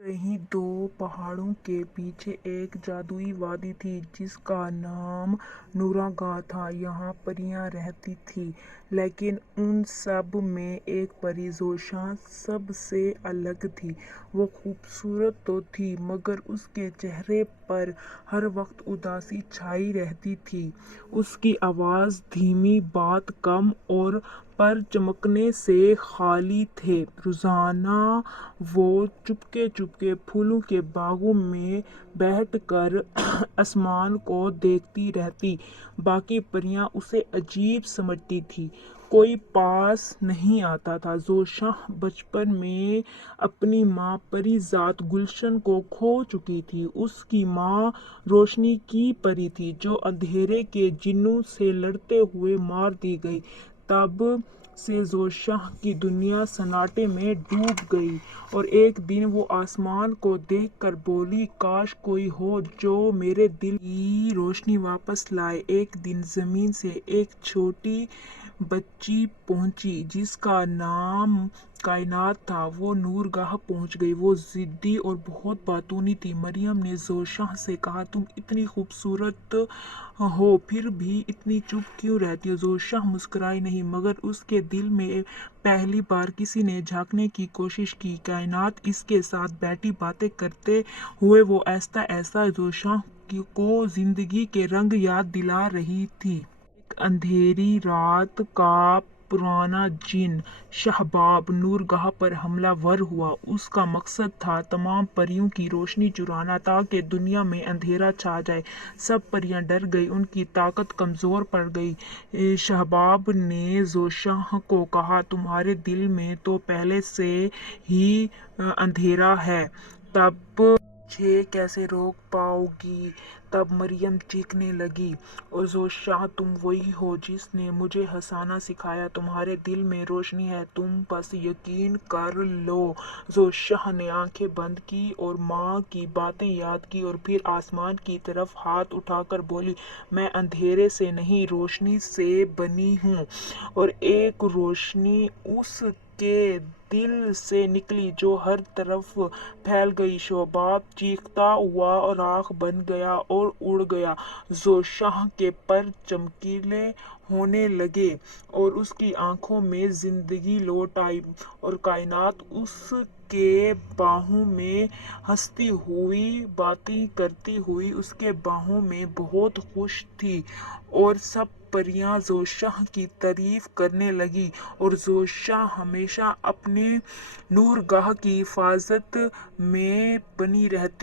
कहीं दो पहाड़ों के पीछे एक जादुई वादी थी जिसका नाम नूरागाह था। यहाँ परियां रहती थीं, लेकिन उन सब में एक परी जोशा सबसे अलग थी। वो खूबसूरत तो थी, मगर उसके चेहरे पर हर वक्त उदासी छाई रहती थी। उसकी आवाज़ धीमी, बात कम और पर चमकने से खाली थे। रोजाना वो चुपके चुपके फूलों के बागों में बैठकर आसमान को देखती रहती। बाकी परियां उसे अजीब समझती थी। कोई पास नहीं आता था। जोशा बचपन में अपनी माँ परिजात गुलशन को खो चुकी थी। उसकी माँ रोशनी की परी थी जो अंधेरे के जिन्नों से लड़ते हुए मार दी गई। तब से जोशा की दुनिया सन्नाटे में डूब गई और एक दिन वो आसमान को देखकर बोली, काश कोई हो जो मेरे दिल की रोशनी वापस लाए। एक दिन जमीन से एक छोटी बच्ची पहुंची जिसका नाम कायनात था। वो नूरगाह पहुंच गई। वो जिद्दी और बहुत बातूनी थी। मरियम ने जोशा से कहा, तुम इतनी खूबसूरत हो फिर भी इतनी चुप क्यों रहती हो? जोशा मुस्कुराई नहीं, मगर उसके दिल में पहली बार किसी ने झांकने की कोशिश की। कायनात इसके साथ बैठी बातें करते हुए वो ऐसा ऐसा जोशा को जिंदगी के रंग याद दिला रही थी। एक अंधेरी रात का पुराना जिन शहबाब नूरगाह पर हमलावर हुआ। उसका मकसद था तमाम परियों की रोशनी चुराना ताकि दुनिया में अंधेरा छा जाए। सब परियां डर गई, उनकी ताकत कमजोर पड़ गई। शहबाब ने जोशा को कहा, तुम्हारे दिल में तो पहले से ही अंधेरा है, तब मुझे कैसे रोक पाओगी? तब मरियम चीखने लगी, और जोशा, तुम वही हो जिसने मुझे हंसाना सिखाया। तुम्हारे दिल में रोशनी है, तुम बस यकीन कर लो। जोशा ने आंखें बंद की और माँ की बातें याद की और फिर आसमान की तरफ हाथ उठाकर बोली, मैं अंधेरे से नहीं, रोशनी से बनी हूँ, और एक रोशनी उसके दिल से निकली जो हर तरफ फैल गई। शोबाब चीखता हुआ राख बन गया और उड़ गया। जोशा के पर चमकीले होने लगे और उसकी आंखों में जिंदगी लौट आई, और कायनात उसके बाहों में हंसती हुई बातें करती हुई उसके बाहों में बहुत खुश थी। और सब परियां जोशा की तारीफ करने लगी, और जोशा हमेशा अपने नूरगाह की हिफाजत में बनी रहती।